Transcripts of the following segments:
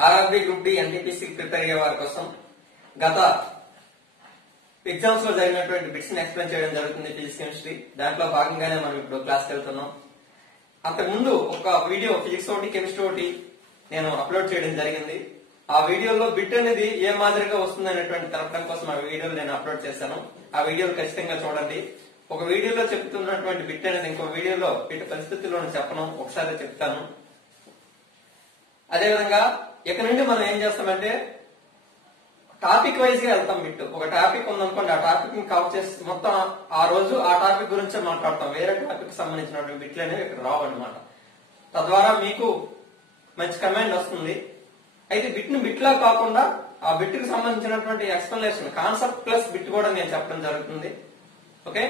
RRB group D NTPC prepare అయ్యే వారి కోసం గత ఎగ్జామ్స్ లో జరిగినటువంటి బిట్స్ ని ఎక్స్ప్లెయిన్ చేయడం జరుగుతుంది ఫిజిక్స్ కెమిస్ట్రీ. దాంట్లో భాగంగానే మనం ఇప్పుడు క్లాస్కి వెళ్తున్నాం. అంతకుముందు ఒక వీడియో ఫిజిక్స్ ఒకటి కెమిస్ట్రీ ఒకటి నేను అప్లోడ్ చేయడం జరిగింది. ఆ వీడియోలో బిట్ అనేది ఏ మాదిరిగా వస్తుంది అనేటువంటి తెలపడం కోసం ఆ వీడియోలు నేను అప్లోడ్ చేశాను. ఆ వీడియోలు ఖచ్చితంగా చూడండి. ఒక వీడియోలో చెప్తున్నటువంటి బిట్ అనేది ఇంకో వీడియోలో ఇటు పరిస్థితుల్లో చెప్పను, ఒకసారి చెప్తాను. అదేవిధంగా ఇక నుండి మనం ఏం చేస్తామంటే టాపిక్ వైజ్ గా వెళ్తాం. బిట్ ఒక టాపిక్ ఉందనుకోండి, ఆ టాపిక్ ని కవర్ చేసి మొత్తం ఆ రోజు ఆ టాపిక్ గురించే మాట్లాడతాం. వేరే టాపిక్ సంబంధించినటువంటి బిట్లు అనేవి ఇక్కడ రావు అనమాట. తద్వారా మీకు మంచి కమాండ్ వస్తుంది. అయితే బిట్ ని బిట్ లా కాకుండా ఆ బిట్ కి సంబంధించినటువంటి ఎక్స్ప్లెనేషన్ కాన్సెప్ట్ ప్లస్ బిట్ కూడా నేను చెప్పడం జరుగుతుంది. ఓకే,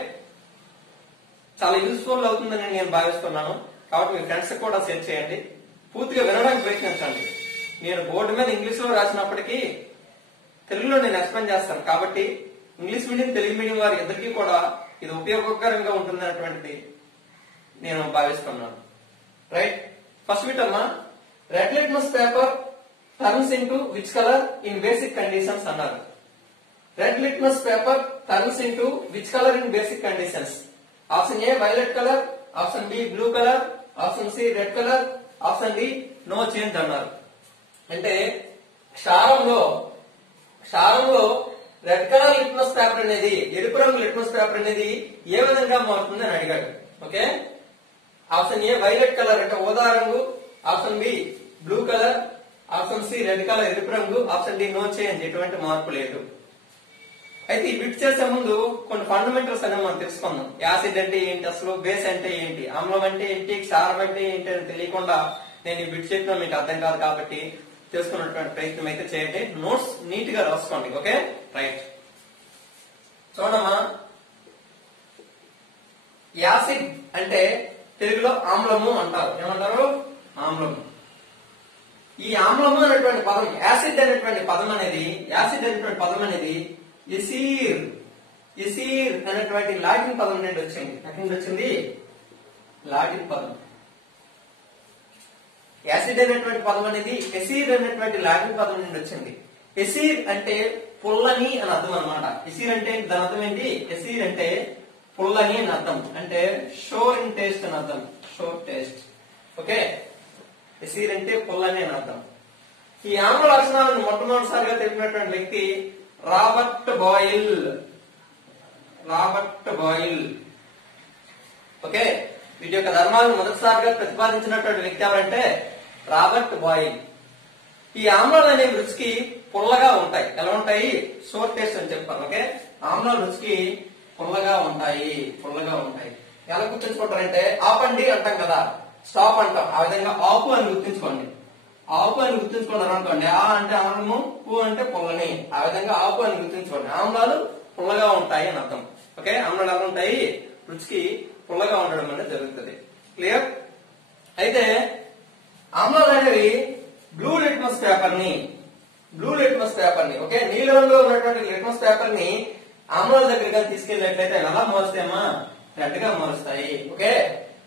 చాలా యూస్ఫుల్ అవుతుందని నేను భావిస్తున్నాను. కాబట్టి మీ ఫ్రెండ్స్ కూడా షేర్ చేయండి. పూర్తిగా వినడానికి ప్రయత్నించండి. నేను బోర్డు మీద ఇంగ్లీష్ లో రాసినప్పటికీ తెలుగులో నేను ఎక్స్ప్లెయిన్ చేస్తాను. కాబట్టి ఇంగ్లీష్ మీడియం తెలుగు మీడియం వారి ఇద్దరికీ కూడా ఇది ఉపయోగకరంగా ఉంటుంది అనేటువంటిది నేను భావిస్తున్నాను. రైట్, ఫస్ట్ బిట్ అమ్మా, red litmus paper turns into which colour in basic conditions అన్నారు. Red litmus paper turns into which colour in basic conditions? Option A violet colour, option B blue colour, option C red colour, option D no change అన్నారు. అంటే క్షారంలో red colour litmus paper అనేది, ఎరుపు రంగు litmus paper అనేది ఏ విధంగా మారుతుంది అని అడిగాడు. Okay, option A violet colour అంటే ఊదా రంగు, option B blue colour, option C red colour ఎరుపు రంగు, ఆప్షన్ డి నో చేంజ్, ఎటువంటి మార్పు లేదు. అయితే ఈ బిట్ చేసే ముందు కొన్ని ఫండమెంటల్స్ అనేవి మనం తెలుసుకుందాం. యాసిడ్ అంటే ఏంటి, అసలు బేస్ అంటే ఏంటి, ఆమ్లం అంటే ఏంటి, క్షారం అంటే ఏంటి అని తెలియకుండా నేను ఈ బిట్ చెప్పినా మీకు అర్థం కాదు. కాబట్టి తెలుసుకున్నటువంటి ప్రయత్నం అయితే చేయండి. నోట్స్ నీట్ గా రాసుకోండి. Okay, right. చూడమ్మా, యాసిడ్ అంటే తెలుగులో ఆమ్లము అంటారు. ఏమంటారు? ఆమ్లము. ఈ ఆమ్లము అనేటువంటి పదం, యాసిడ్ అనేటువంటి పదం అనేది ఎసీర్ అనేటువంటి లాటిన్ పదం నుండి వచ్చింది. ఎక్కడి నుండి వచ్చింది? లాటిన్ పదం. యాసిడ్ అనేటువంటి పదం అనేది ఎసీర్ అనేటువంటి లాటిన్ పదం నుండి వచ్చింది. ఎసీర్ అంటే పుల్లని అని అర్థం అనమాట. ఎసీర్ అంటే దాని అర్థం ఏంటి? ఎసీర్ అంటే పుల్లని అని అర్థం, అంటే షోర్ ఇన్ టేస్ట్ అని అర్థం, షోర్ టేస్ట్. ఓకే, ఎసీర్ అంటే పుల్లని అని అర్థం. ఈ ఆమ్ల లక్షణాలను మొట్టమొదటిసారిగా తెలిపినటువంటి వ్యక్తి రాబర్ట్ బాయిల్. ఓకే, వీటి యొక్క ధర్మాలను మొదటిసారిగా ప్రతిపాదించినటువంటి వ్యక్తి ఎవరంటే రాబర్ట్ బాయిల్. ఈ ఆమ్లాలు అనేవి రుచికి పుల్లగా ఉంటాయి. ఎలా ఉంటాయి? షోర్ టేస్ట్ అని చెప్పాను. ఓకే, ఆమ్లాలు రుచికి పుల్లగా ఉంటాయి. ఎలా గుర్తుంచుకుంటారంటే ఆపండి అంటాం కదా, స్టాప్ అంటాం. ఆ విధంగా ఆపు అని గుర్తుంచుకోండి. ఆపు అని గుర్తుంచుకున్నారు అనుకోండి. ఆ అంటే ఆమ్లము, పు అంటే పుల్లని. ఆ విధంగా ఆపు అని గుర్తుంచుకోండి. ఆమ్లాలు పుల్లగా ఉంటాయి అని అర్థం. ఓకే, ఆమ్లాలు ఎలా ఉంటాయి? రుచికి పుల్లగా ఉండడం అనేది జరుగుతుంది. క్లియర్? అయితే ఆమ్లాలు అనేవి బ్లూ లిట్మస్ పేపర్ ని ఓకే, నీల రంగులో ఉన్నటువంటి లిట్మస్ పేపర్ ని ఆమ్లాల దగ్గరగా తీసుకెళ్ళినట్లయితే ఎలా మారుస్తాయమ్మా? రెడ్ గా మారుస్తాయి. Okay,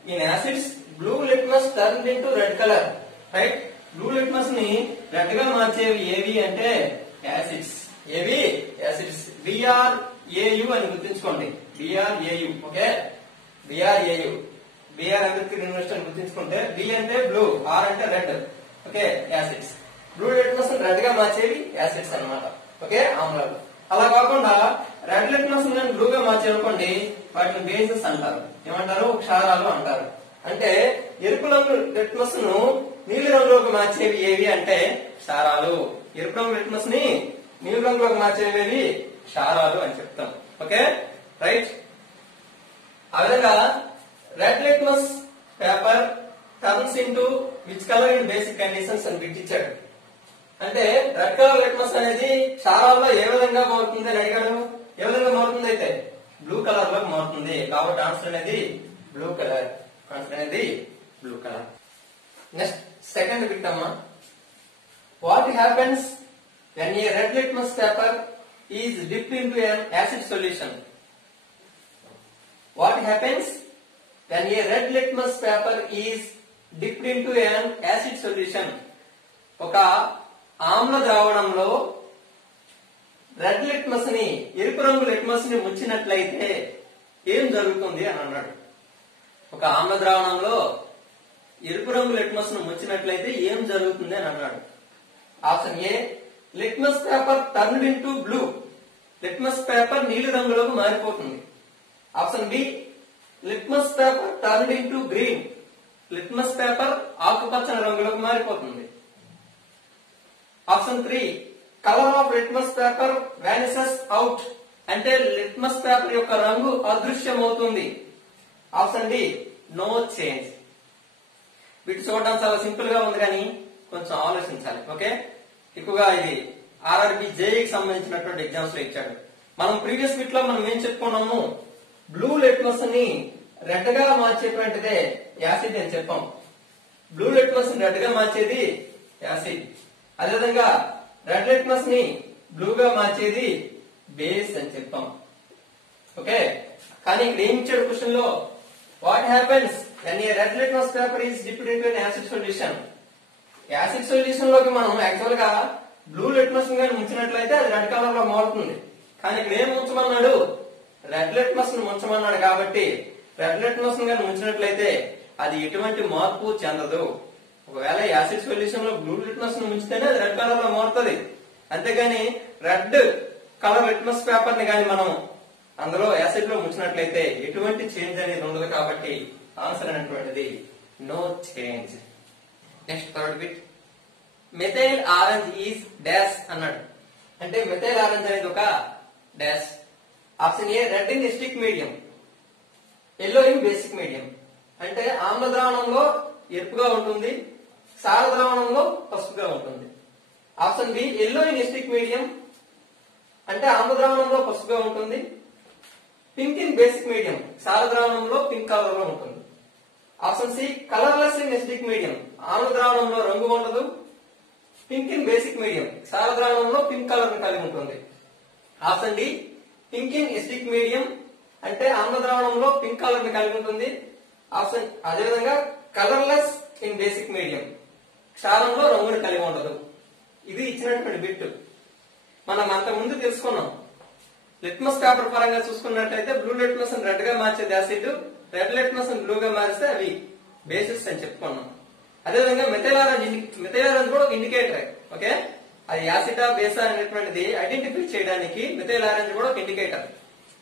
in acids blue litmus turn into red colour. Right, blue litmus ని రెడ్ గా మార్చేవి ఏవి అంటే యాసిడ్స్. ఏవి? యాసిడ్స్. BRAU అని గుర్తుంచుకోండి. BRAU. Okay, BRAU. BR Ambedkar university అని గుర్తుంచుకుంటే బి అంటే బ్లూ, ఆర్ అంటే red. Okay, acids. Blue litmus red గా మార్చేవి యాసిడ్స్ అన్నమాట. ఓకే, ఆమ్లాలు. అలా కాకుండా రెడ్ లిట్మస్ బ్లూ గా మార్చేయనుకోండి, వాటిని బేసెస్ అంటారు. ఏమంటారు? క్షారాలు అంటారు. అంటే ఎరుపు రంగు లిట్మస్ ను నీలి రంగులోకి మార్చేవి ఏవి అంటే క్షారాలు. ఎరుపు రంగు లిట్మస్ ని నీలి రంగులోకి మార్చేవి క్షారాలు అని చెప్తాం. Okay, right. ఆ విధంగా red litmus paper turns into which colour in basic conditions అని బిట్టించాడు. అంటే రెడ్ కలర్ లిట్మస్ అనేది క్షారాల్లో ఏ విధంగా మారుతుంది అని అడిగాడు. ఏ విధంగా మారుతుంది? అయితే బ్లూ కలర్ లో మారుతుంది. కాబట్టి ఆన్సర్ అనేది blue colour. Next second bit అమ్మా, what happens when a red litmus paper is dipped into an acid solution? What happens when a red litmus paper is dipped into an acid solution? ఒక ఆమ్ల ద్రావణంలో red litmus ని, ఎరుపు రంగు litmus ని ముంచినట్లయితే ఏం జరుగుతుంది అని అన్నాడు. ఒక ఆమ్ల ద్రావణంలో ఎరుపు రంగు లిట్మస్ ను ముంచినట్లయితే ఏం జరుగుతుంది అని అన్నాడు. Option A, litmus paper turned into blue, litmus paper నీలి రంగులోకి మారిపోతుంది. Option B, litmus paper turned into green, litmus paper ఆకుపచ్చని రంగులోకి మారిపోతుంది. Option 3, colour of litmus paper vanishes out, అంటే లిట్మస్ పేపర్ యొక్క రంగు అదృశ్యమవుతుంది. Option D, no change. వీటి చూడడం చాలా సింపుల్ గా ఉంది కానీ కొంచెం ఆలోచించాలి. ఓకే, ఎక్కువగా ఇది ఆర్ఆర్బి జేఈకి సంబంధించినటువంటి ఎగ్జామ్స్ లో ఇచ్చాడు. మనం ప్రీవియస్ వీక్ లో మనం ఏం చెప్పుకున్నాము, బ్లూ లిట్మస్ ని రెడ్ గా మార్చేటువంటిదే యాసిడ్ అని చెప్పాం. బ్లూ లిట్మస్ ని రెడ్ గా మార్చేది యాసిడ్. అదేవిధంగా రెడ్ లిట్మస్ ని బ్లూగా మార్చేది బేస్ అని చెప్పాం. ఓకే, కానీ ఇక్కడ ఏం ఇచ్చాడు క్వశ్చన్ లో, what happens when a red litmus paper is dipped into an acid solution. Acid solution లోకి మనం యాక్చువల్ గా బ్లూ లిట్మస్ ని ముంచినట్లయితే అది రెడ్ కలర్ లో మారుతుంది. కానీ ఇక్కడ ఏం ముంచమన్నాడు, రెడ్ లిట్మస్ ని ముంచమన్నాడు. కాబట్టి రెడ్ లిట్మస్ ని ముంచినట్లయితే అది ఎటువంటి మార్పు చెందదు. ఒకవేళ యాసిడ్ సొల్యూషన్ లో బ్లూ లిట్మస్ ని ముంచితేనే అది రెడ్ కలర్ లో మారుతుంది. అంతేగాని రెడ్ కలర్ లిట్మస్ పేపర్ ని కానీ మనం అందులో యాసిడ్ లో ముంచినట్లయితే ఎటువంటి చేంజ్ అనేది ఉండదు. కాబట్టి ఆన్సర్ అనేటువంటిది no change. Next third bit, methyl orange is dash అన్నాడు. అంటే మెథైల్ ఆరెంజ్ అనేది ఒక dash. Option A, red in acidic medium, yellow in basic medium. అంటే ఆమ్ల ద్రావణంలో ఎరుపుగా ఉంటుంది, క్షార ద్రావణంలో పసుపుగా ఉంటుంది. Option B, yellow in acidic medium, అంటే ఆమ్ల ద్రావణంలో పసుపుగా ఉంటుంది. పింక్ ఇన్ బేసిక్ మీడియం, క్షార ద్రావణంలో పింక్ కలర్ లో ఉంటుంది. Option C, colourless in acidic medium, ఆమ్ల ద్రావణంలో రంగు ఉండదు. పింక్ ఇన్ బేసిక్ మీడియం, క్షార ద్రావణంలో పింక్ కలర్ ని కలిగి ఉంటుంది. Option D, pink in acidic medium, అంటే ఆమ్ల ద్రావణంలో పింక్ కలర్ ని కలిగి ఉంటుంది. ఆప్షన్ అదేవిధంగా కలర్లెస్ ఇన్ బేసిక్ మీడియం, క్షారంలో రంగుని కలిగి ఉండదు. ఇది ఇచ్చినటువంటి బిట్. మనం అంతకుముందు తెలుసుకున్నాం. లిట్మస్ పేపర్ పరంగా చూసుకున్నట్లయితే బ్లూ లిట్మస్ రెడ్ గా మార్చేది యాసిడ్, రెడ్ లిట్మస్ బ్లూగా మారిస్తే అవి బేసిస్ అని చెప్పుకున్నాం. అదేవిధంగా మెథైల్ ఆరెంజ్ కూడా ఒక ఇండికేటర్. ఓకే, అది యాసిడా బేసా అనేటువంటిది ఐడెంటిఫై చేయడానికి మెథైల్ ఆరెంజ్ కూడా ఒక indicator.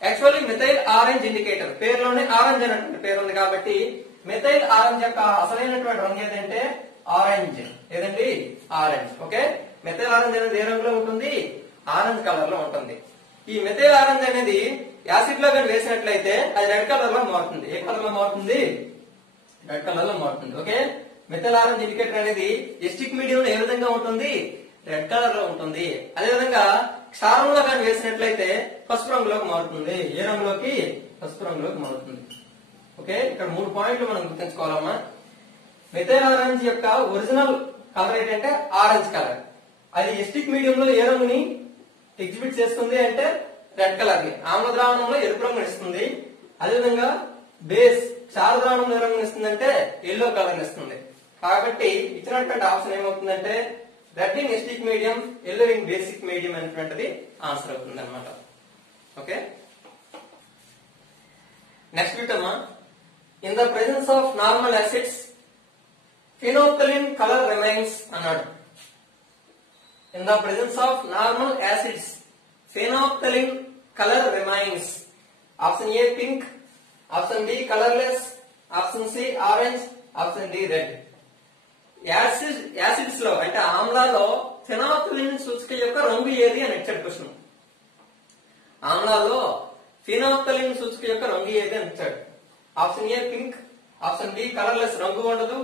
Actually methyl orange indicator, పేరులోనే ఆరెంజ్ అనేటువంటి పేరు ఉంది. కాబట్టి మెథైల్ ఆరెంజ్ యొక్క అసలైనటువంటి రంగు ఏదంటే ఆరెంజ్. ఏదండి, ఆరెంజ్. ఓకే, మెథైల్ ఆరెంజ్ అనేది ఏ రంగులో ఉంటుంది, ఆరెంజ్ కలర్ లో ఉంటుంది. ఈ మెథైల్ ఆరెంజ్ అనేది యాసిడ్ లో కానీ వేసినట్లయితే అది రెడ్ కలర్ లో మారుతుంది. ఏ కలర్ లో మారుతుంది, రెడ్ కలర్ లో మారుతుంది. ఓకే, మెథైల్ ఆరెంజ్ ఇండికేటర్ అనేది ఎసిడిక్ మీడియం ఏ విధంగా ఉంటుంది, రెడ్ కలర్ లో ఉంటుంది. అదేవిధంగా క్షారంలో కానీ వేసినట్లయితే పసుపు రంగులోకి మారుతుంది. ఏ రంగులోకి, పసుపు రంగులోకి మారుతుంది. ఓకే, ఇక్కడ 3 పాయింట్లు మనం గుర్తుంచుకోవాలమ్మా. మెథైల్ ఆరెంజ్ యొక్క ఒరిజినల్ కలర్ ఏంటంటే ఆరెంజ్ కలర్. అది ఎసిడిక్ మీడియం లో ఏ రంగుని ఎగ్జిబిట్ చేస్తుంది అంటే రెడ్ కలర్ ని, ఆమ్ల ద్రావణంలో ఎరుపు రంగుని ఇస్తుంది. అదేవిధంగా బేస్ క్షార ద్రావణంలో ఏ రంగుని ఇస్తుంది అంటే ఎల్లో కలర్ ఇస్తుంది. కాబట్టి ఇచ్చినటువంటి ఆప్షన్ ఏమవుతుందంటే red in acidic medium, yellow in basic medium అనేటువంటిది ఆన్సర్ అవుతుంది అనమాట. ఓకే, నెక్స్ట్ బిట్ అమ్మా, in the presence of normal acids phenolphthalein colour remains అన్నాడు. In the presence of normal acids, phenolphthalein color remains. Option A, pink. Option B, colorless. Option C, orange. Option D, red. Acids లో అంటే ఆమ్లాలో ఫినాల్ఫథాలిన్ సూచిక యొక్క రంగు ఏది అని ఇచ్చాడు question. ఆమ్లాలో ఫినాల్ఫథాలిన్ సూచిక యొక్క రంగు ఏది అని ఇచ్చాడు. Option A pink, option B colourless రంగు ఉండదు,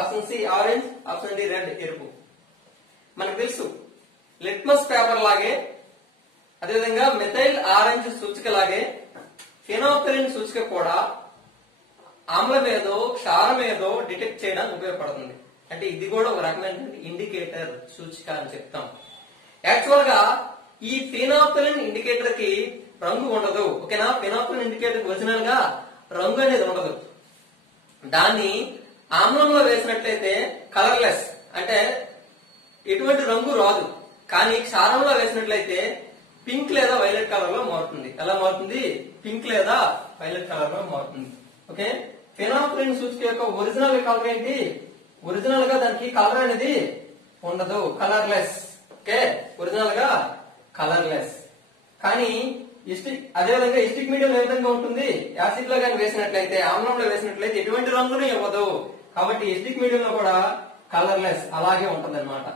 option C orange, option D red ఎరుపు. మనకు తెలుసు లిట్మస్ పేపర్ లాగే అదేవిధంగా మెథైల్ ఆరెంజ్ సూచిక లాగే ఫినాల్ఫథాలిన్ సూచిక కూడా ఆమ్లం ఏదో క్షారం ఏదో డిటెక్ట్ చేయడానికి ఉపయోగపడుతుంది. అంటే ఇది కూడా ఒక రకమైన ఇండికేటర్ సూచిక అని చెప్తాం. యాక్చువల్ గా ఈ ఫినాల్ఫథాలిన్ ఇండికేటర్ కి రంగు ఉండదు. ఓకేనా, ఫినాల్ఫథాలిన్ ఇండికేటర్ ఒరిజినల్ గా రంగు అనేది ఉండదు. దాన్ని ఆమ్లంలో వేసినట్లయితే కలర్లెస్ అంటే ఎటువంటి రంగు రాదు. కానీ క్షారంలో వేసినట్లయితే పింక్ లేదా వైలెట్ కలర్ లో మారుతుంది. ఎలా మారుతుంది? పింక్ లేదా వైలెట్ కలర్ లో మారుతుంది. ఓకే, ఫినాల్ఫథలిన్ సూచిక యొక్క ఒరిజినల్ కలర్ ఏంటి? ఒరిజినల్ గా దానికి కలర్ అనేది ఉండదు, కలర్లెస్. ఓకే, ఒరిజినల్ గా కలర్లెస్. కానీ అదేవిధంగా ఎస్టిక్ మీడియం ఏ విధంగా ఉంటుంది? యాసిడ్ లో కానీ వేసినట్లయితే, ఆమ్లంలో వేసినట్లయితే ఎటువంటి రంగును ఇవ్వదు. కాబట్టి ఎస్టిక్ మీడియం లో కూడా కలర్లెస్ అలాగే ఉంటది అనమాట,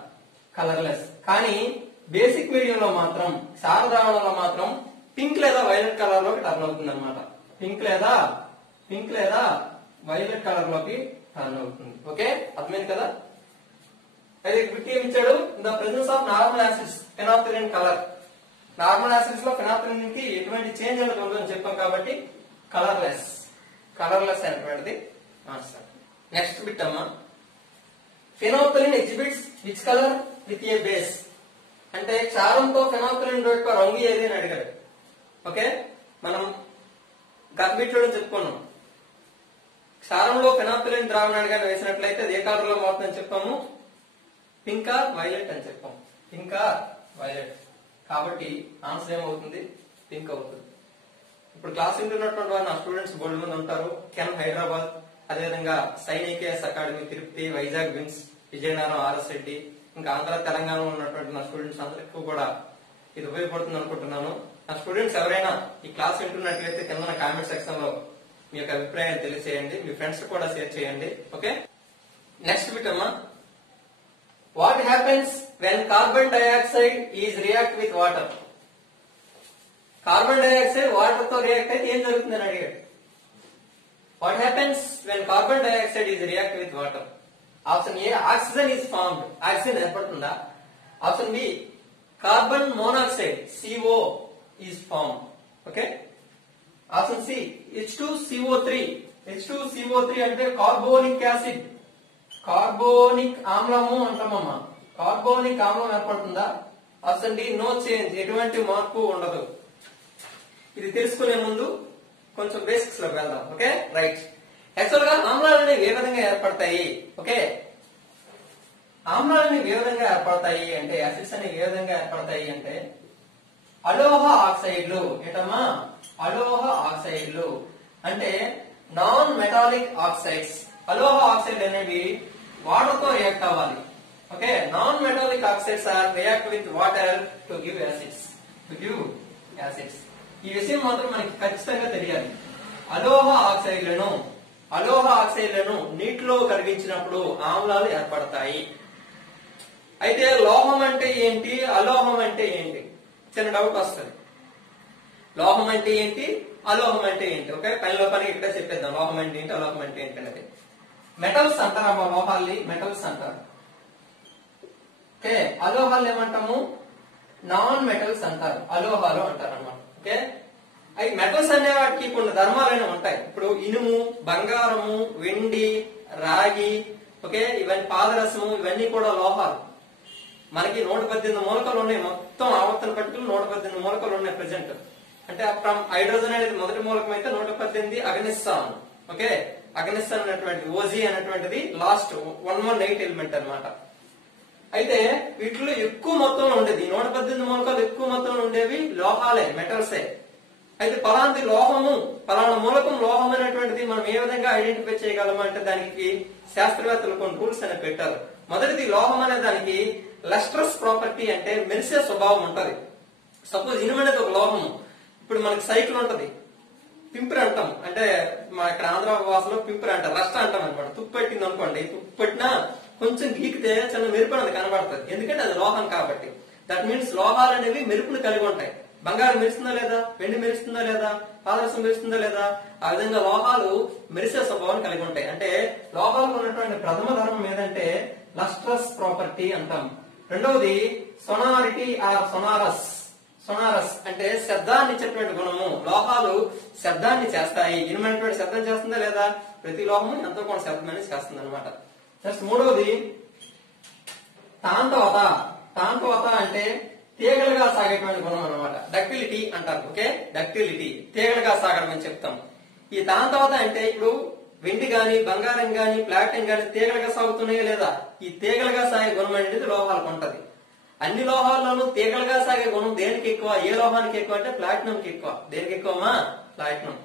కలర్లెస్. కానీ బేసిక్ మీడియం లో మాత్రం, క్షార ద్రావణంలో మాత్రం పింక్ లేదా వైలెట్ కలర్ లోకి టర్న్ అవుతుంది అనమాట. పింక్ లేదా వైలెట్ కలర్ లోకి టర్న్ అవుతుంది. ఓకే, అర్థమైంది కదా? అయితే బిట్ ఏమి ఇచ్చాడు? The presence of normal acids phenolphthalein colour. Normal acids లో ఫినాల్ఫథలిన్ కి ఎటువంటి చేంజ్ అనేది ఉండదని చెప్పాం కాబట్టి కలర్లెస్ అనేటువంటిది ఆన్సర్. నెక్స్ట్ బిట్ అమ్మా, phenolphthalein exhibits which colour with a base. అంటే క్షారంతో ఫినాల్ఫథలిన్ యొక్క రంగు ఏది అని అడిగాడు. ఓకే, మనం గత బిట్ లో చెప్పుకున్నాం. క్షారంలో ఫినాల్ఫథలిన్ ద్రావణాన్ని కానీ వేసినట్లయితే అది ఏ కలర్ లో మారుతుందని చెప్పాము? పింక్ ఆర్ వైలెట్ అని చెప్పాం. Pink are violet. కాబట్టి ఆన్సర్ ఏమవుతుంది? పింక్ అవుతుంది. ఇప్పుడు క్లాస్ వింటున్నటువంటి వారు నా స్టూడెంట్స్ బోల్డ్ మంది ఉంటారు. కెన్ హైదరాబాద్, అదేవిధంగా సైన్ ఐకేఎస్ అకాడమీ తిరుపతి, వైజాగ్ విన్స్, విజయనగరం ఆర్ఎస్ రెడ్డి, ఇంకా ఆంధ్ర తెలంగాణలో ఉన్నటువంటి నా స్టూడెంట్స్ అందరికీ కూడా ఇది ఉపయోగపడుతుంది అనుకుంటున్నాను. నా స్టూడెంట్స్ ఎవరైనా ఈ క్లాస్ వింటున్నట్లయితే కింద కామెంట్ సెక్షన్ లో మీ యొక్క అభిప్రాయాన్ని తెలియజేయండి, మీ ఫ్రెండ్స్ కూడా షేర్ చేయండి. ఓకే, నెక్స్ట్ బిట్ అమ్మా, what happens when carbon dioxide is react with water. Carbon dioxide water తో రియాక్ట్ అయితే ఏం జరుగుతుందని అడిగాడు. What happens when carbon dioxide is react with water? Option A, oxygen is formed, oxygen ఏర్పడుతుందా? Option B, carbon monoxide CO is formed. Okay, option C, H2CO3. H2CO3 అంటే carbonic acid, carbonic ఆమ్లము అంటామమ్మా. Carbonic ఆమ్లం ఏర్పడుతుందా? Option D, no change, ఎటువంటి మార్పు ఉండదు. ఇది తెలుసుకునే ముందు కొంచెం బేసిక్స్ లోకి వెళ్దాం. Okay, right. యాక్చువల్ గా ఆమ్లాలు అనేవి ఏ విధంగా ఏర్పడతాయి? ఓకే, ఆమ్లాలు అనేవి ఏ విధంగా ఏర్పడతాయి అంటే, యాసిడ్స్ అనేవి ఏ విధంగా ఏర్పడతాయి అంటే, అలోహ ఆక్సైడ్లు. ఏంటమ్మా? అలోహ ఆక్సైడ్లు అంటే నాన్ మెటాలిక్ ఆక్సైడ్స్. అలోహ ఆక్సైడ్ అనేవి వాటర్ తో రియాక్ట్ అవ్వాలి. Okay, non metallic oxides are react with water to give acids. ఈ విషయం మాత్రం మనకి ఖచ్చితంగా తెలియాలి. అలోహ ఆక్సైడ్లను నీటిలో కరిగించినప్పుడు ఆమ్లాలు ఏర్పడతాయి. అయితే లోహం అంటే ఏంటి, అలోహం అంటే ఏంటి? చిన్న డౌట్ వస్తుంది. లోహం అంటే ఏంటి, అలోహం అంటే ఏంటి? ఓకే, పని ఇక్కడే చెప్పేద్దాం. లోహం అంటే ఏంటి, అలోహం అంటే ఏంటి అనేది. మెటల్స్ అంటారు, లోహాల్ని మెటల్స్ అంటారు. ఓకే, అలోహాలు ఏమంటాము? నాన్ మెటల్స్ అంటారు, అలోహాలు అంటారు అన్నమాట. ఓకే, అవి మెటల్స్ అనే వాటికి కొన్ని ధర్మాలైన ఉంటాయి. ఇప్పుడు ఇనుము, బంగారము, వెండి, రాగి, ఓకే, ఇవన్నీ పాదరసము, ఇవన్నీ కూడా లోహాలు. మనకి 118 మూలకాలు ఉన్నాయి. మొత్తం ఆవర్తన పట్టికలు 118 మూలకాలు ఉన్నాయి ప్రెసెంట్. అంటే ఫ్రమ్ హైడ్రోజన్ అనేది మొదటి మూలకం అయితే 118 అగ్నిస్సాన్. ఓకే, అగ్నిస్సాన్ అనేటువంటి ఓజీ అనేటువంటిది లాస్ట్ 118 ఎలిమెంట్ అన్నమాట. అయితే వీటిలో ఎక్కువ మొత్తంలో ఉండేది 118 మూలకాలు ఎక్కువ మొత్తంలో ఉండేవి లోహాలే, మెటల్సే. అయితే పలాంటి లోహము, పలానా మూలకం లోహం అనేటువంటిది మనం ఏ విధంగా ఐడెంటిఫై చేయగలము అంటే దానికి శాస్త్రవేత్తలు కొన్ని రూల్స్ అనేవి పెట్టారు. మొదటిది, లోహం అనే దానికి లస్ట్రస్ ప్రాపర్టీ అంటే మెరిసే స్వభావం ఉంటది. సపోజ్ ఇనుము అనేది ఒక లోహము. ఇప్పుడు మనకి సైకిల్ ఉంటది, పింపురు అంటాం. అంటే మా ఇక్కడ ఆంధ్ర భాషలో పింపురు అంటారు, రస్ట్ అంటాం అనమాట. తుప్పు పెట్టింది అనుకోండి, తుప్పు పెట్టినా కొంచెం గీకితే చిన్న మెరుపు అనేది కనబడుతుంది, ఎందుకంటే అది లోహం కాబట్టి. దట్ మీన్స్ లోహాలు అనేవి మెరుపును కలిగి ఉంటాయి. బంగారం మెరుస్తుందా లేదా, వెండి మెరుస్తుందా లేదా, పాదరసం మెరుస్తుందా లేదా, ఆ విధంగా లోహాలు మెరిసే స్వభావం కలిగి ఉంటాయి. అంటే లోహాలకు ఉన్నటువంటి ప్రథమ ధర్మం ఏదంటే లస్ట్రస్ ప్రాపర్టీ అంటాం. రెండవది సొనారిటీ ఆర్ సొనారస్. సొనారస్ అంటే శబ్దాన్ని ఇచ్చేటువంటి గుణము. లోహాలు శబ్దాన్ని చేస్తాయి. ఇనుమైనటువంటి శబ్దం చేస్తుందా లేదా? ప్రతి లోహము ఎంతో కొంత శబ్దం అనేది చేస్తుంది అనమాట. నెక్స్ట్ మూడవది తాంతవత. తాంతవత అంటే తీగలుగా సాగేటువంటి గుణం అనమాట. డక్టిలిటీ అంటారు. ఓకే, డక్టిలిటీ తీగలుగా సాగడం అని చెప్తాం. ఈ తాంతవత అంటే ఇప్పుడు వెండి గాని బంగారం గాని ప్లాటినం గాని తీగలుగా సాగుతున్నాయా లేదా? ఈ తీగలుగా సాగే గుణం అనేది లోహాలకు ఉంటది. అన్ని లోహాల్లోనూ తీగలుగా సాగే గుణం దేనికి ఎక్కువ? ఏ లోహానికి ఎక్కువ అంటే ప్లాటినంకి ఎక్కువ. దేనికి ఎక్కువమా? ప్లాటినం.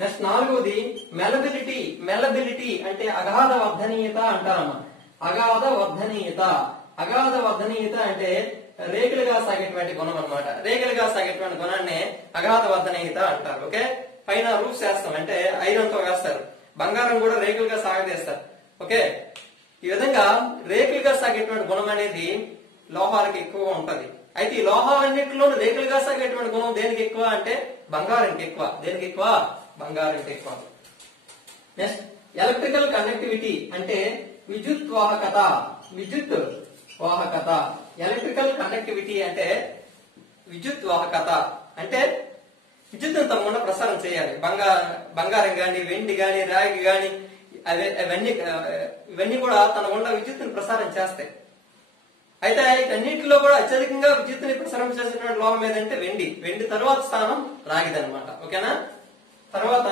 నెక్స్ట్ నాలుగోది మెలబిలిటీ. మెలబిలిటీ అంటే అగాధ వర్ధనీయత అంటారమ్మా. అగాధ వర్ధనీయత. అగాధ వర్ధనీయత అంటే రేకులుగా సాగేటువంటి గుణం అన్నమాట. రేకులుగా సాగేటువంటి గుణాన్ని అగాధ వర్ధనీయత అంటారు. ఓకే, పైన రూఫ్ వేస్తాం అంటే ఐరన్ తో వేస్తారు. బంగారం కూడా రేకులుగా సాగదీస్తారు. ఓకే, ఈ విధంగా రేకులుగా సాగేటువంటి గుణం అనేది లోహాలకు ఎక్కువగా ఉంటది. అయితే ఈ లోహాలన్నింటిలోనూ రేకులుగా సాగేటువంటి గుణం దేనికి ఎక్కువ అంటే బంగారానికి ఎక్కువ. దేనికి ఎక్కువ? బంగారానికి ఎక్కువ. నెక్స్ట్ ఎలక్ట్రికల్ కనెక్టివిటీ అంటే విద్యుత్ వాహకత. విద్యుత్ వాహకత. ఎలక్ట్రికల్ కనెక్టివిటీ అంటే విద్యుత్ వాహకత అంటే విద్యుత్తును తప్పకుండా ప్రసారం చేయాలి. బంగారం గాని వెండి గాని రాగి గాని ఇవన్నీ కూడా తన గుండా విద్యుత్తును ప్రసారం చేస్తాయి. అయితే వీటన్నింటిలో కూడా అత్యధికంగా విద్యుత్తుని ప్రసారం చేసేటువంటి లోహం ఏదంటే వెండి. వెండి తర్వాత స్థానం రాగిదనమాట. ఓకేనా? తర్వాత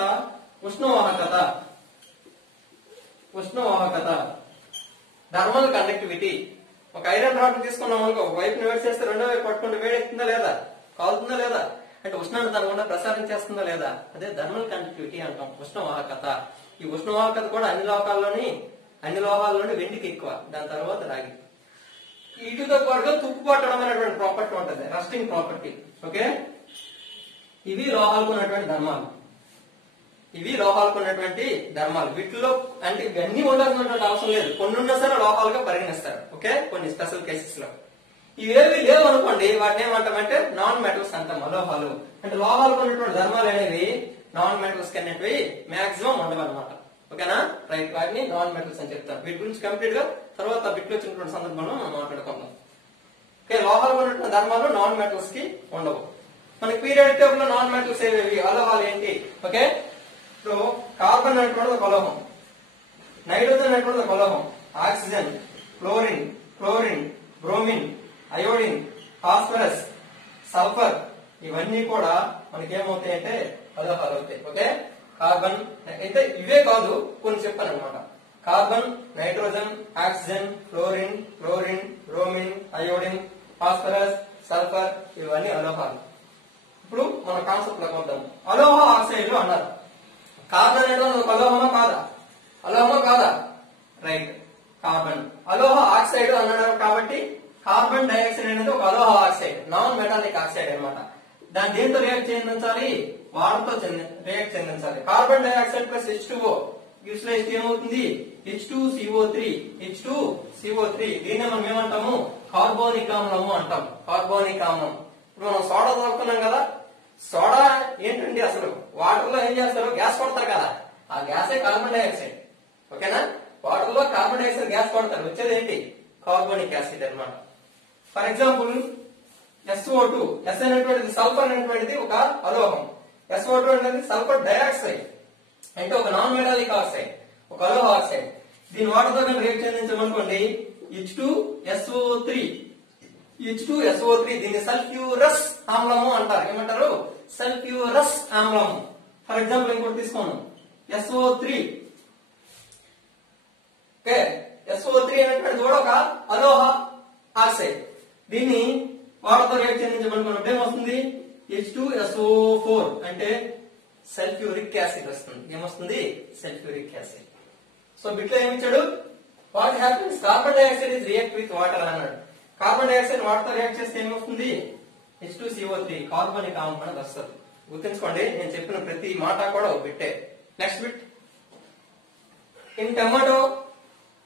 ఉష్ణవాహకత. ఉష్ణవాహకత థర్మల్ కండక్టివిటీ. ఒక ఐరన్ రాడ్ తీసుకున్నాం అనుకో, ఒక వైపుని వేడి చేస్తే రెండో వైపు పట్టుకుంటే వేడి ఎక్కుతుందా లేదా? కాలుతుందా లేదా? అంటే ఉష్ణాన్ని తన గుండా ప్రసారం చేస్తుందా లేదా? అదే థర్మల్ కండక్టివిటీ అంటాం. ఉష్ణవాహకత. ఈ ఉష్ణవాహకత కూడా అన్ని లోహాల్లోని వెండికి ఎక్కువ. దాని తర్వాత రాగి. ఇటుతో పాటుగా తుప్పు పట్టడం అనేటువంటి ప్రాపర్టీ ఉంటుంది, రస్టింగ్ ప్రాపర్టీ. ఓకే, ఇవి లోహాలకు ఉన్నటువంటి ధర్మాలు. ఇవి లోహాలకు ఉన్నటువంటి ధర్మాలు. వీటిలో అంటే ఇవన్నీ ఉండాల్సినటువంటి అవసరం లేదు. కొన్ని ఉన్నా సరే లోహాలుగా పరిగణిస్తారు. ఓకే, కొన్ని స్పెషల్ కేసెస్ లో. ఇవేవి లేవు అనుకోండి, వాటిని ఏమంటామంటే నాన్ మెటల్స్ అంటాం. అలోహాలు అంటే లోహాలకు ఉన్నటువంటి ధర్మాలు అనేవి నాన్ మెటల్స్ అనేటివి మాక్సిమం ఉండవు అనమాట. ఓకేనా? రైట్, వాటిని నాన్ మెటల్స్ అని చెప్తారు. వీటి గురించి కంప్లీట్ గా తర్వాత బిట్లో వచ్చినటువంటి సందర్భంలో మనం మాట్లాడుకుందాం. ఓకే, లోహాలకు ఉన్నటువంటి ధర్మాలు నాన్ మెటల్స్ కి ఉండవు. మనకి పీరియాడిక్ టేబుల్ లో నాన్ మెటల్స్ ఏవి? అలోహాలు ఏంటి? ఓకే, సో కార్బన్ అనేటువంటి ఒక అలోహం, నైట్రోజన్ అనేటువంటి ఒక అలోహం, oxygen, chlorine, bromine, iodine, phosphorus, sulphur ఇవన్నీ కూడా మనకి ఏమవుతాయంటే అలోహాలు అవుతాయి. ఓకే, కార్బన్ అయితే ఇవే కాదు, కొన్ని చెప్పాను అనమాట. Carbon, nitrogen, oxygen, chlorine, bromine, iodine, phosphorus, sulphur ఇవన్నీ అలోహాలు. ఇప్పుడు మన కాన్సెప్ట్ లోకి వద్దాం. అలోహ ఆక్సైడ్లు అన్నారు. కార్బన్ అనేది ఒక అలోహమా కాదా? అలోహమా కాదా? రైట్, కార్బన్ అలోహ ఆక్సైడ్ అన్నాడు కాబట్టి కార్బన్ డైఆక్సైడ్ అనేది ఒక అలోహ ఆక్సైడ్, నాన్ మెటాలిక్ ఆక్సైడ్ అన్నమాట. దాన్ని దేంతో రియాక్ట్ చెందించాలి? వాటర్తో రియాక్ట్ చెందించాలి. Carbon dioxide plus H2O gives ఏమవుతుంది? H2CO3. దీన్ని మనం ఏమంటాము? కార్బోనిక్ ఆమ్లము అంటాం. కార్బోనిక్ ఆమ్లం. ఇప్పుడు మనం సోడా తాగుతున్నాం కదా, సోడా ఏంటండి అసలు? వాటర్ లో ఏం చేస్తారు? గ్యాస్ కొడతారు కదా, ఆ గ్యాసే కార్బన్ డైఆక్సైడ్. ఓకేనా? వాటర్ లో కార్బన్ డైఆక్సైడ్ గ్యాస్ కొడతారు, వచ్చేది ఏంటి? కార్బోనిక్ యాసిడ్ అన్నమాట. For example SO2. S అనేటువంటిది సల్ఫర్ అనేటువంటిది ఒక అలోహం. SO2 అనేది సల్ఫర్ డైఆక్సైడ్ అంటే ఒక నాన్ మెటాలిక్ ఆక్సైడ్, ఒక అలోహ ఆక్సైడ్. దీని వాటర్ తో రియాక్ట్ చెందించమనుకోండి, H2SO3. దీన్ని సల్ఫ్యూరస్ ఆమ్లము అంటారు. ఏమంటారు? సల్ఫ్యూరస్ ఆమ్లము. ఫర్ ఎగ్జాంపుల్ ఇంకోటి తీసుకోను, SO3. ఓకే, SO3 అనేటువంటిది కూడా ఒక అలోహ ఆక్సైడ్. దీన్ని వాటర్తో రియాక్ట్ చెందించమనుకున్నప్పుడు ఏమొస్తుంది? H2SO4 అంటే సల్ఫ్యూరిక్ యాసిడ్ వస్తుంది. ఏమొస్తుంది? Sulphuric acid. సో బిట్లో ఏమిచ్చాడు? What happens? Carbon dioxide is react with water అన్నాడు. కార్బన్ డైఆక్సైడ్ వాటర్ తో రియాక్ట్ చేస్తే ఏమొస్తుంది? H2CO3 కార్బోనిక్ ఆమ్లం అనేది వస్తుంది. గుర్తుంచుకోండి, నేను చెప్పిన ప్రతి మాట కూడా ఒక బిట్టే. Next bit, in tomato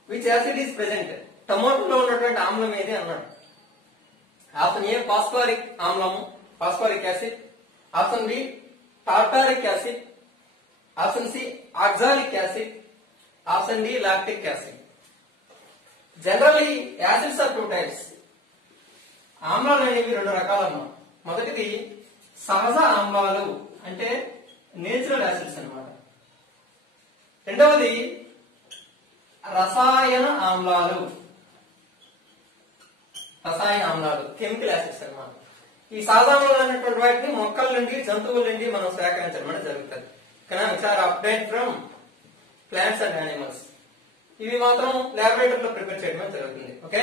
which acid is present? టమాటోలో ఉన్నటువంటి ఆమ్లం ఏది అన్నాడు. ఆప్షన్ ఏ ఫాస్ఫోరిక్ ఆమ్లము, phosphoric acid. Option B tartaric acid. Option C oxalic acid. Option D lactic acid. Generally acids are two types. ఆమ్లాలు అనేవి రెండు రకాలమ్మా. మొదటిది సహజ ఆమ్లాలు అంటే నేచురల్ యాసిడ్స్ అన్నమాట. రెండవది రసాయన ఆమ్లాలు, కెమికల్ యాసిడ్స్ అన్నమాట. ఈ సహజ ఆమ్లాలు అనేటువంటి వాటిని మొక్కల నుండి, జంతువుల నుండి మనం సేకరించడం అనేది జరుగుతుంది. Which are update from plants and animals. ఇవి మాత్రం లాబొరేటరీలో ప్రిపేర్ చేయడం జరుగుతుంది. ఓకే,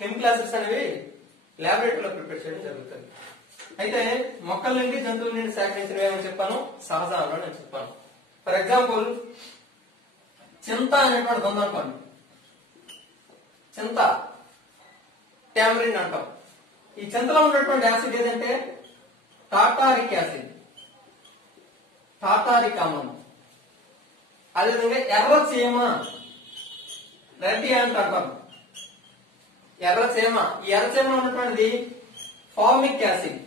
కెమికల్ యాసిడ్స్ అనేవి లాబొరేటరీలో ప్రిపేర్ చేయడం జరుగుతుంది. అయితే మొక్కల నుండి జంతువుల నుండి సేకరించినవి ఏమని చెప్పాను, సహజ ఆమ్లం అని చెప్పాను. ఫర్ ఎగ్జాంపుల్ చింత అనేటువంటి ఉందనుకోండి, చింత టామరిన్ అంటాం. ఈ చింతలో ఉన్నటువంటి యాసిడ్ ఏదంటే టాటారిక్ యాసిడ్, టాటారిక్ ఆమ్లం. అదేవిధంగా ఎర్ర చీమ, రెడ్ యాంట్ అంటాం. ఎర్ర చీమ, ఈ ఎర్ర చీమలో ఉన్నటువంటిది ఫార్మిక్ యాసిడ్,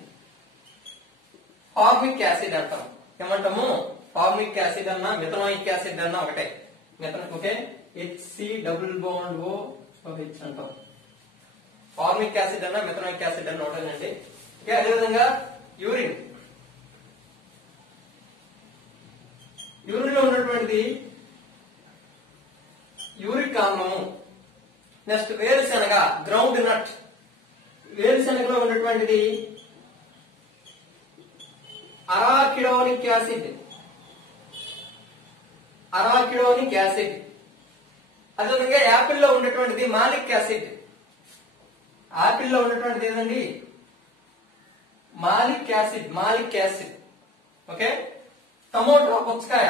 ఫార్మిక్ యాసిడ్ అంటాం. ఏమంటాము, ఫార్మిక్ యాసిడ్ అన్నా మిథనాయిక్ యాసిడ్ అన్నా ఒకటే. ఓకే, HCOOH అంటాం. ఫార్మిక్ యాసిడ్ అన్నా మిథనాయిక్ యాసిడ్ అన్నా ఒకటేనండి. ఓకే, అదేవిధంగా యూరిన్, యూరిన్ లో ఉన్నటువంటిది యూరిక్ ఆమ్లము. నెక్స్ట్ వేరుశనగ, గ్రౌండ్ నట్, వేరుశనగలో ఉన్నటువంటిది అరాకిడోనిక్ యాసిడ్, అరాకిడోనిక్ యాసిడ్. అదేవిధంగా యాపిల్ లో ఉన్నటువంటిది మాలిక్ యాసిడ్. యాపిల్ లో ఉన్నటువంటిది ఏదండి, malic acid, malic acid. Okay, tomato, పుచ్చకాయ,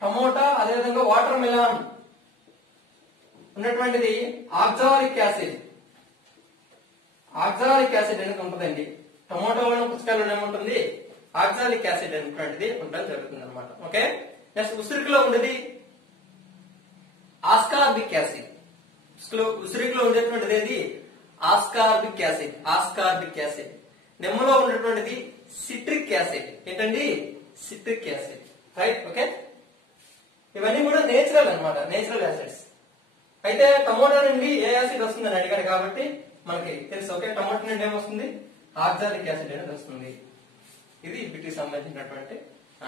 టమోటా అదేవిధంగా వాటర్ మిలాన్ ఉన్నటువంటిది ఆక్సాలిక్ యాసిడ్. ఆక్సాలిక్ యాసిడ్ అనేది ఉంటుందండి. టమోటాలోని పుచ్చకాయలో ఏముంటుంది, ఆక్సాలిక్ యాసిడ్ అనేటువంటిది ఉండడం జరుగుతుంది అనమాట. ఓకే, నెక్స్ట్ ఉసిరికలో ఉండేది ఆస్కార్బిక్ యాసిడ్. ఉసిరికలో ఉండేటువంటిది ఏది, ఆస్కార్బిక్ యాసిడ్, ఆస్కార్బిక్ యాసిడ్. నిమ్మలో ఉన్నటువంటిది సిట్రిక్ యాసిడ్. ఏంటండి, సిట్రిక్ యాసిడ్. రైట్. ఓకే, ఇవన్నీ కూడా నేచురల్ అన్నమాట, నేచురల్ యాసిడ్స్. అయితే టమోటా నుండి ఏ యాసిడ్ వస్తుందని అడిగాడు కాబట్టి మనకి తెలుసు. ఓకే, టమోటా నుండి ఏమొస్తుంది, ఆక్సాలిక్ యాసిడ్ అనేది వస్తుంది. ఇది వీటికి సంబంధించినటువంటి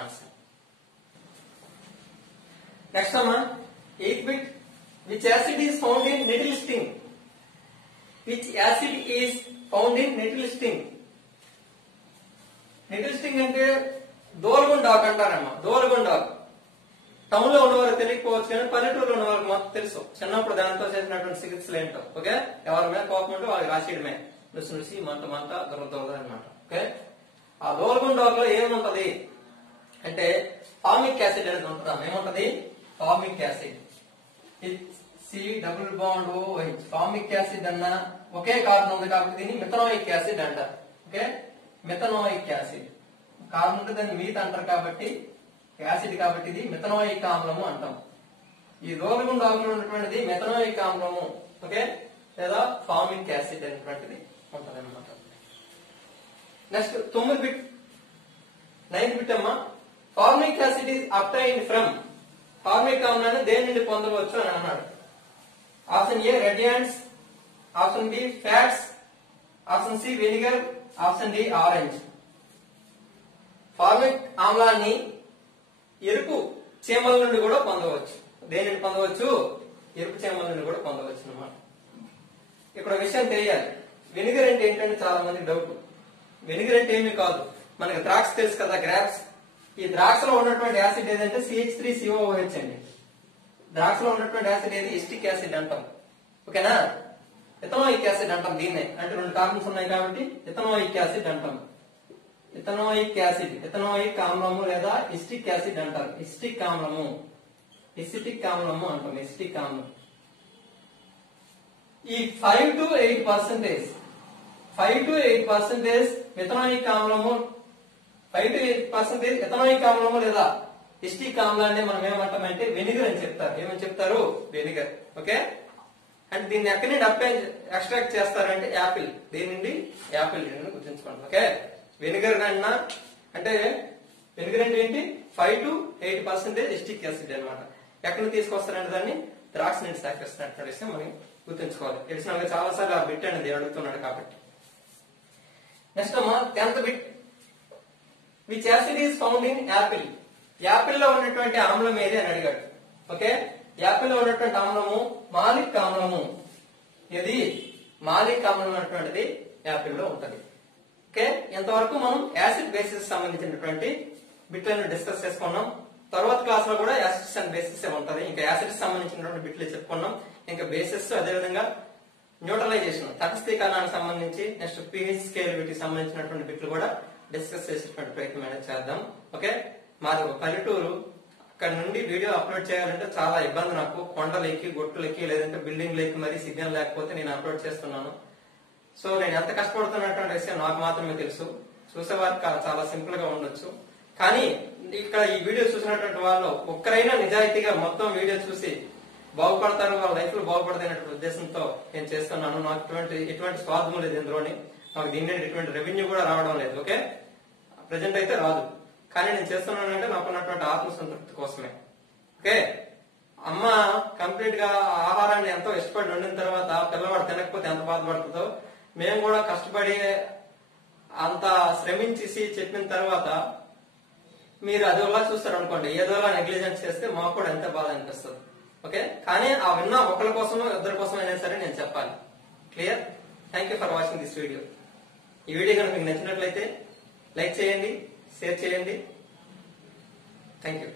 ఆన్సర్. నెక్స్ట్ అమ్మా, 8th bit. Which acid is found in nettle sting? Which acid is found in nettle sting? Nettle sting అంటే దోలగుండాకు అంటారమ్మా, దోలగుండాకు. టౌన్ లో ఉన్నవారు తెలియకపోవచ్చు కానీ పల్లెటూరులో ఉన్న వాళ్ళకి మాత్రం తెలుసు. చిన్నప్పుడు దానితో చేసినటువంటి చికిత్సలు ఏంటో. ఓకే, ఎవరి మీద కోపం ఉంటే వాళ్ళకి రాసేయడమే, నుసి నుసి మంట మంట దొరకదు అనమాట. ఓకే, ఆ దోలగుండాకులో ఏముంటది అంటే ఫార్మిక్ యాసిడ్ అనేది ఉంటుంది. ఏముంటది, formic acid. HCOOH, formic acid అన్న ఒకే కారణం ఉంది కాబట్టి దీన్ని మిథనాయిక్ యాసిడ్ అంటారు. ఓకే, మిథనాయిక్ యాసిడ్ కారణం ఉంటే దాన్ని మీత్ అంటారు కాబట్టి యాసిడ్, కాబట్టి ఇది మిథనాయిక్ ఆమ్లము అంటాం. ఈ దోలగుండ ఆకులో ఉన్నటువంటిది మిథనాయిక్ ఆమ్లము. ఓకే, లేదా ఫార్మిక్ యాసిడ్ అనేటువంటిది ఉంటది అనమాట. Next 9th bit, 9th bit అమ్మా. Formic acid is obtained from. Formic ఆమ్లాన్ని దేని నుండి పొందవచ్చు అని అన్నాడు. Option A red ants, option B fats, option C vinegar, option D orange. Formic ఆమ్లాన్ని ఎరుపు చీమల నుండి కూడా పొందవచ్చు. దేని నుండి పొందవచ్చు, ఎరుపు చీమల నుండి కూడా పొందవచ్చు అన్నమాట. ఇక్కడ విషయం తెలియాలి, వెనిగర్ అంటే ఏంటంటే చాలా మంది డౌట్. వెనిగర్ అంటే ఏమీ కాదు, మనకి ద్రాక్ష తెలుసు కదా, గ్రాప్స్. ఈ ద్రాక్షలో ఉన్నటువంటి యాసిడ్ ఏదంటే CH3COOH అండి. ద్రాక్షలో ఉన్నటువంటి యాసిడ్ ఏది, ఎస్టిక్ యాసిడ్ అంటాం. ఓకేనా, ఇథనాయిక్ యాసిడ్ అంటాం దీన్నే. అంటే 2 కార్బన్స్ ఉన్నాయి కాబట్టి ఇథనాయిక్ యాసిడ్ అంటాం. ఇథనాయిక్ యాసిడ్, ఇథనాయిక్ ఆమ్లము లేదా ఎస్టిక్ యాసిడ్ అంటారు. ఎస్టిక్ ఆమ్లము, ఎసిటిక్ ఆమ్లము అంటాం, ఎసిటిక్ ఆమ్లం. ఈ 5 to 8%, 5 to 8% మిథనాయిక్ ఆమ్లము, 5 to 8% ఇథనాయిక్ ఆమ్లము లేదా ఎస్టిక్ ఆమ్లాన్ని మనం ఏమంటామంటే వెనిగర్ అని చెప్తారు. ఏమని చెప్తారు, వెనిగర్. ఓకే, అంటే దీన్ని ఎక్కడి నుండి ఎక్స్ట్రాక్ట్ చేస్తారంటే యాపిల్. దీని నుండి యాపిల్ నుండి గుర్తుంచుకోండి. ఓకే, వెనిగర్ అన్నా అంటే వెనిగర్ అంటే ఏంటి, 5 to 8% ఎస్టిక్ యాసిడ్ అనమాట. ఎక్కడ నుంచి తీసుకొస్తారంటే దాన్ని ద్రాక్ష నుండి సేకరిస్తున్నట్టు విషయం మనం గుర్తుంచుకోవాలి. తెలిసిన చాలా సార్లు ఆ బిట్ అనేది అడుగుతున్నాడు కాబట్టి. నెక్స్ట్ అమ్మా 10th bit. Which acid is found in Apple? Apple లో ఉన్నటువంటి ఆమ్లం ఏది అని అడిగాడు. ఓకే, యాపిల్ లో ఉన్నటువంటి ఆమ్లము మాలిక్ ఆమ్లము. ఇది మాలిక్ ఆమ్లం అనేటువంటిది యాపిల్ లో ఉంటది. ఓకే, ఇంతవరకు మనం యాసిడ్ బేసిస్ సంబంధించినటువంటి బిట్లను డిస్కస్ చేసుకున్నాం. తర్వాత క్లాస్ లో కూడా యాసిడ్స్ అండ్ బేసిస్ ఉంటది. ఇంకా యాసిడ్స్ సంబంధించినటువంటి బిట్లు చెప్పుకున్నాం. ఇంకా బేసిస్ అదేవిధంగా న్యూట్రలైజేషన్ తటస్థీకరణానికి సంబంధించి నెక్స్ట్ pH స్కేల్ వీటికి సంబంధించినటువంటి బిట్లు కూడా డిస్కస్ చేసేటువంటి ప్రయత్నం అనేది చేద్దాం. ఓకే, మాది ఒక పల్లెటూరు. అక్కడ నుండి వీడియో అప్లోడ్ చేయాలంటే చాలా ఇబ్బంది నాకు. కొండలెక్కి గొట్టులెక్కి లేదంటే బిల్డింగ్ లెక్కి మరి సిగ్నల్ లేకపోతే నేను అప్లోడ్ చేస్తున్నాను. సో నేను ఎంత కష్టపడుతున్నటువంటి విషయం నాకు మాత్రమే తెలుసు. చూసేవారికి చాలా సింపుల్ గా ఉండొచ్చు, కానీ ఇక్కడ ఈ వీడియో చూసినటువంటి వాళ్ళు ఒక్కరైనా నిజాయితీగా మొత్తం వీడియో చూసి బాగుపడతారు, వాళ్ళ లైఫ్ లో బాగుపడతాయనే ఉద్దేశంతో నేను చేస్తున్నాను. నాకు ఎటువంటి స్వార్థం లేదు ఇందులోని. నాకు దీని ఎటువంటి రెవెన్యూ కూడా రావడం లేదు. ఓకే, ప్రజెంట్ అయితే రాదు, కానీ నేను చేస్తున్నానంటే నాకున్నటువంటి ఆత్మసంతృప్తి కోసమే. ఓకే, అమ్మ కంప్లీట్ గా ఆహారాన్ని ఎంతో ఇష్టపడి వండిన తర్వాత పిల్లవాడు తినకపోతే ఎంత బాధపడుతుందో, మేము కూడా కష్టపడి అంత శ్రమించేసి చెప్పిన తర్వాత మీరు అదోలా చూస్తారు అనుకోండి, ఏదోలా నెగ్లిజెన్స్ చేస్తే మాకు కూడా ఎంత బాధ అనిపిస్తుంది. ఓకే, కానీ ఆ విన్న ఒకరి కోసమో ఇద్దరి కోసం అయినా సరే నేను చెప్పాలి. Clear? Thank you for watching this video. ఈ వీడియో కనుక మీకు నచ్చినట్లయితే లైక్ చేయండి, షేర్ చేయండి. Thank you.